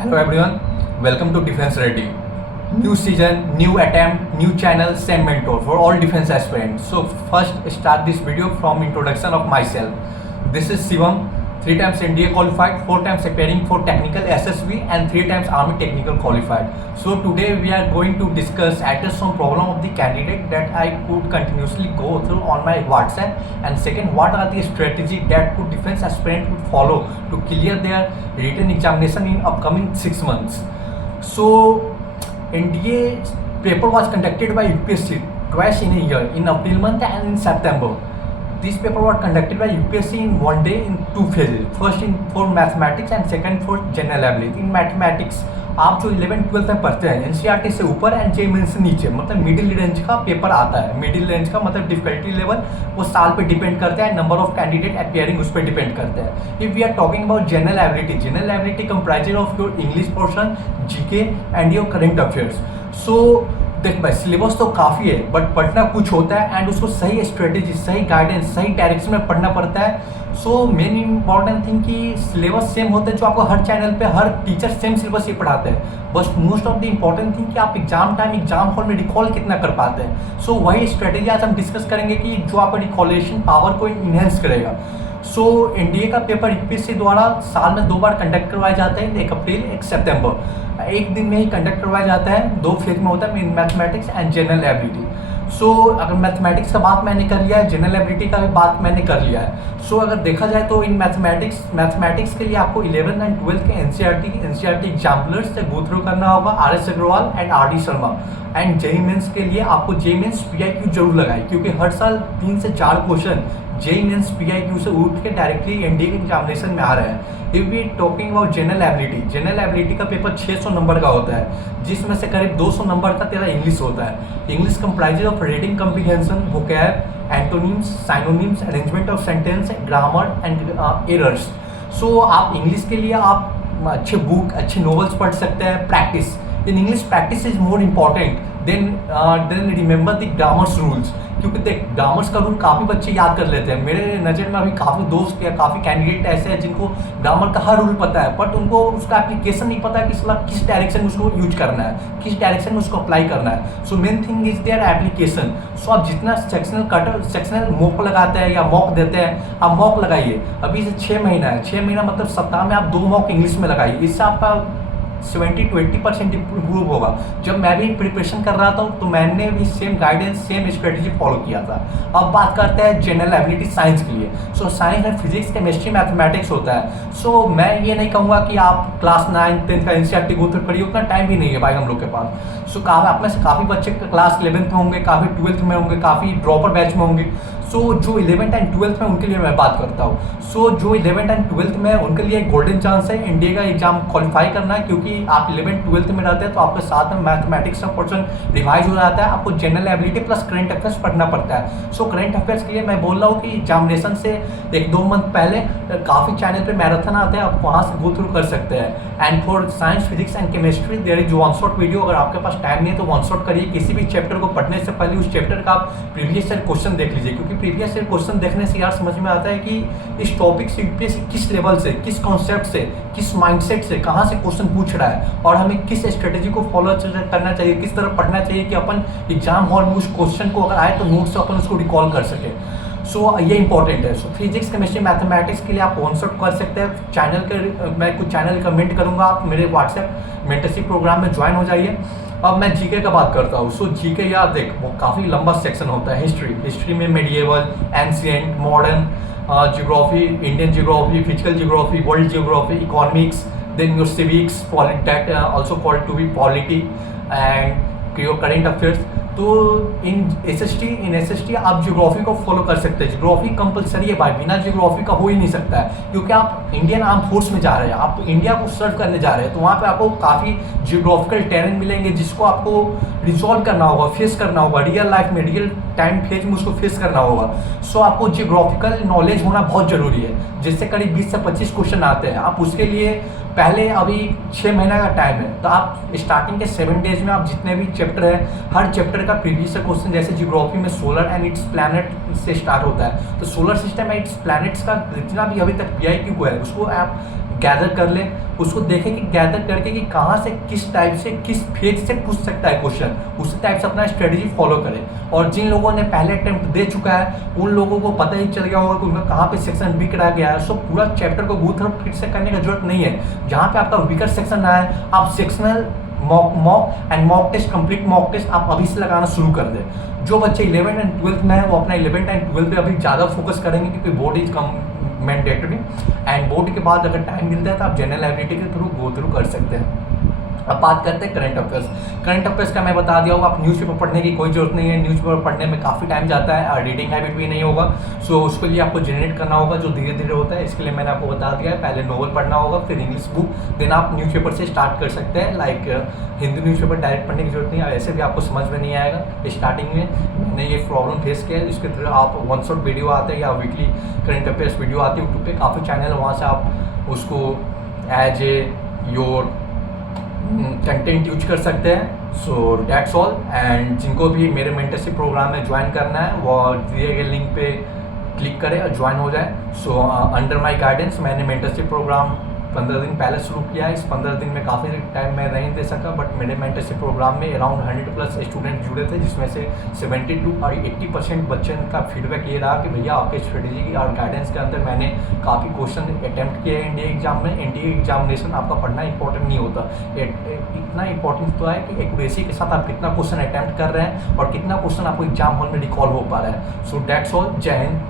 Hello everyone, welcome to Defense Ready. New season, new attempt, new channel, same mentor for all defense aspirants. So first start this video from introduction of myself. This is Shivam, 3 times NDA qualified, 4 times appearing for technical SSB and 3 times Army technical qualified. So today we are going to discuss address some problem of the candidate that I could continuously go through on my WhatsApp, and second, what are the strategy that could defense aspirant would follow to clear their written examination in upcoming 6 months. So NDA paper was conducted by UPSC twice in a year, in April month and in September. This paper was conducted by UPSC in one day in 2 phases. First for mathematics and second for general ability. In mathematics आप जो 11-12 में पढ़ते हैं NCERT से ऊपर and JEE mains से नीचे, मतलब मिडिल रेंज का पेपर आता है. मिडिल रेंज का मतलब डिफिकल्टी लेवल वो साल पे डिपेंड करता है, नंबर ऑफ कैंडिडेट अपियरिंग उस पर डिपेंड करता है. If we are talking about general ability comprises of your English portion, GK and your current affairs. So देख भाई, सिलेबस तो काफ़ी है बट पढ़ना कुछ होता है एंड उसको सही स्ट्रेटेजी, सही गाइडेंस, सही डायरेक्शन में पढ़ना पड़ता है. सो मेन इंपॉर्टेंट थिंग कि सिलेबस सेम होता है, जो आपको हर चैनल पे हर टीचर सेम सिलेबस ही पढ़ाते हैं. बस most of the important thing कि आप एग्जाम टाइम एग्जाम हॉल में रिकॉल कितना कर पाते हैं. सो वही स्ट्रेटेजी आज हम डिस्कस करेंगे कि जो आपका रिकॉलेशन पावर को इन्हेंस करेगा. सो एनडीए का पेपर यूपीएससी द्वारा साल में 2 बार कंडक्ट करवाए जाते हैं, 1 अप्रैल 1 सितंबर. एक दिन में ही कंडक्ट करवाया जाता है, 2 फेज में होता है, मैथमेटिक्स एंड जनरल एबिलिटी. सो अगर मैथमेटिक्स का बात मैंने कर लिया है, जनरल एबिलिटी का भी बात मैंने कर लिया है. सो अगर देखा जाए तो इन मैथमेटिक्स के लिए आपको 11th एंड 12th के एनसीईआरटी एग्जाम्पलर्स से गो थ्रू करना होगा, RS Agarwal and RD Sharma. And JEE Mains के लिए आपको जेई मेंस PIQ जरूर लगाए, क्योंकि हर साल 3 से 4 क्वेश्चन जेई मेंस PIQ से उठ के डायरेक्टली एनडीए के एग्जामिनेशन में आ रहे हैं. If we talking about general ability का पेपर 600 नंबर का होता है, जिसमें से करीब 200 नंबर का तेरा इंग्लिश होता है. English comprises of reading comprehension, vocab, antonyms, synonyms, arrangement of sentence, grammar and errors. So आप इंग्लिश के लिए आप अच्छे बुक, अच्छे नॉवेल्स पढ़ सकते हैं. Practice in English, practice is more important than remember the grammars rules. क्योंकि देख, ग्रामर्स का रूल काफ़ी बच्चे याद कर लेते हैं. मेरे नज़र में अभी काफ़ी दोस्त या काफ़ी कैंडिडेट ऐसे हैं जिनको ग्रामर का हर रूल पता है, बट उनको उसका एप्लीकेशन नहीं पता है कि किस डायरेक्शन में उसको यूज करना है, किस डायरेक्शन में उसको अप्लाई करना है. So main thing is there application. So आप जितना सेक्शनल मॉक लगाते हैं या मॉक देते हैं, आप मॉक लगाइए. अभी से 6 महीना है, 6 महीना मतलब सप्ताह में आप 2 मॉक इंग्लिश में लगाइए. इससे आपका 70-20% इम्प्रूव होगा. जब मैं भी प्रिपरेशन कर रहा था तो मैंने भी same guidance, same strategy follow किया था. अब बात करते हैं जनरल एबिलिटी साइंस के लिए. सो साइंस में फिजिक्स, केमिस्ट्री, मैथमेटिक्स होता है. सो मैं ये नहीं कहूँगा कि आप क्लास 9, 10 का एनसीईआरटी गो थ्रू करिए, उतना टाइम भी नहीं है भाई हम लोग के पास. सो आप में से काफ़ी बच्चे क्लास 11th में होंगे, काफ़ी 12th में होंगे, काफ़ी ड्रॉपर बैच में होंगे. सो जो 11th एंड 12th में उनके लिए मैं बात करता हूँ. सो जो 11th एंड 12th में उनके लिए एक गोल्डन चांस है इंडिया का एग्जाम क्वालिफाई करना है, क्योंकि आप 11th-12th में रहते हैं तो आपके साथ में मैथमेटिक्स का पोर्शन रिवाइज हो जाता है. आपको general ability plus current affairs पढ़ना पड़ता है. सो करंट अफेयर्स के लिए मैं बोल रहा हूँ कि एग्जामिनेशन से 1-2 मंथ पहले काफ़ी चैनल पे मैराथन आते हैं, आप वहाँ से गो थ्रू कर सकते हैं. And for science, physics and chemistry there is 1 shot video. अगर आपके पास टाइम नहीं है तो 1 शॉट करिए. किसी भी चैप्टर को पढ़ने से पहले उस चैप्टर का आप प्रीवियस ईयर क्वेश्चन देख लीजिए, क्योंकि प्रीवियस ईयर क्वेश्चन देखने से यार समझ में आता है कि इस टॉपिक से यूपीएससी किस लेवल से, किस कॉन्सेप्ट से, किस माइंडसेट से, कहाँ से क्वेश्चन पूछ रहा है और हमें किस स्ट्रेटेजी को फॉलो करना चाहिए, किस तरह पढ़ना चाहिए कि अपन एग्जाम हॉल में उस क्वेश्चन को अगर आए तो नोट से अपन उसको रिकॉल कर सके. सो ये इंपॉर्टेंट है. सो फिजिक्स, केमिस्ट्री, मैथमेटिक्स के लिए आप 1 शॉट कर सकते हैं. चैनल के मैं कुछ चैनल रिकमेंड करूँगा, आप मेरे व्हाट्सएप मेंटरशिप प्रोग्राम में ज्वाइन हो जाइए. अब मैं जीके का बात करता हूँ. सो जीके यार देख, वो काफ़ी लंबा सेक्शन होता है. हिस्ट्री में medieval, ancient, modern, geography, Indian geography, physical geography, world geography, economics, then your civics, that also called to be polity, and your current affairs. तो इन एसएसटी आप जियोग्राफी को फॉलो कर सकते हैं. जियोग्राफी कंपलसरी है भाई, बिना जियोग्राफी का हो ही नहीं सकता है, क्योंकि आप इंडियन आर्म फोर्स में जा रहे हैं, आप इंडिया को सर्व करने जा रहे हैं. तो वहाँ पे आपको काफ़ी जियोग्राफिकल टेरेन मिलेंगे जिसको आपको रिजॉल्व करना होगा, फेस करना होगा. रियल लाइफ में, रियल टाइम फेज में उसको फेस करना होगा. सो आपको जियोग्राफिकल नॉलेज होना बहुत ज़रूरी है, जिससे करीब 20 से 25 क्वेश्चन आते हैं. आप उसके लिए पहले अभी 6 महीना का टाइम है, तो आप स्टार्टिंग के 7 डेज में आप जितने भी चैप्टर है, हर चैप्टर का प्रीवियस क्वेश्चन, जैसे जियोग्राफी में सोलर एंड इट्स प्लैनेट से स्टार्ट होता है, तो solar system and it's planets का जितना भी अभी तक PIQ है उसको आप गैदर कर ले, उसको देखें कि गैदर करके कि कहाँ से किस टाइप से किस फेज से पूछ सकता है क्वेश्चन, उसी टाइप से अपना स्ट्रेटजी फॉलो करें। और जिन लोगों ने पहले अटेम्प्ट दे चुका है उन लोगों को पता ही चल गया होगा कि उनका कहाँ पे सेक्शन वीक रह गया है। सो पूरा चैप्टर को गो थ्रू फिर से करने की जरूरत नहीं है। जहाँ पे आपका वीकर सेक्शन रहा है आप sectional mock test, complete mock test आप अभी से लगाना शुरू कर दें। जो बच्चे 11th एंड 12th में है वो अपना 11th एंड 12th पे अभी ज़्यादा फोकस करेंगे क्योंकि board is come mandatory, and board के बाद अगर टाइम मिलता है तो आप जनरल एबिलिटी के थ्रू गो थ्रू कर सकते हैं। अब बात करते हैं करंट अफेयर्स। करंट अफेयर्स का मैं बता दिया होगा, आप न्यूज़पेपर पढ़ने की कोई जरूरत नहीं है। न्यूज़पेपर पढ़ने में काफ़ी टाइम जाता है और रीडिंग हैबिट भी नहीं होगा। सो उसके लिए आपको जनरेट करना होगा जो धीरे धीरे होता है। इसके लिए मैंने आपको बता दिया है, पहले नोवेल पढ़ना होगा, फिर इंग्लिश बुक, देन आप न्यूज़पेपर से स्टार्ट कर सकते हैं। लाइक हिंदी न्यूज़पेपर डायरेक्ट पढ़ने की जरूरत नहीं है, ऐसे भी आपको समझ में नहीं आएगा। स्टार्टिंग में मैंने ये प्रॉब्लम फेस किया है। इसके थ्रू आप वन शॉट वीडियो आते हैं या वीकली करंट अफेयर्स वीडियो आती है यूट्यूब पे, काफ़ी चैनल है, वहाँ से आप उसको as a your content use कर सकते हैं। So that's all. एंड जिनको भी मेरे मेंटरशिप प्रोग्राम में ज्वाइन करना है वो दिए गए लिंक पे क्लिक करें और ज्वाइन हो जाए। सो अंडर माय गाइडेंस मैंने मेंटरशिप प्रोग्राम 15 दिन पहले शुरू किया है। इस 15 दिन में काफ़ी टाइम मैं नहीं दे सका, बट मेरे मेंटरशिप प्रोग्राम में अराउंड 100+ स्टूडेंट जुड़े थे, जिसमें से 72 और 80% बच्चों का फीडबैक ये रहा कि भैया आपके स्ट्रेटेजी और गाइडेंस के अंदर मैंने काफ़ी क्वेश्चन अटैम्प्ट किए हैं इंडिया एग्जाम में। इंडिया एग्जामिनेशन आपका पढ़ना इंपॉर्टेंट नहीं होता, इतना इंपॉर्टेंट तो है कि एक्यूरेसी के साथ आप कितना क्वेश्चन अटैम्प्ट कर रहे हैं और कितना क्वेश्चन आपको एग्जाम हॉल में रिकॉल हो पा रहा है। So that's all. जय हिंद।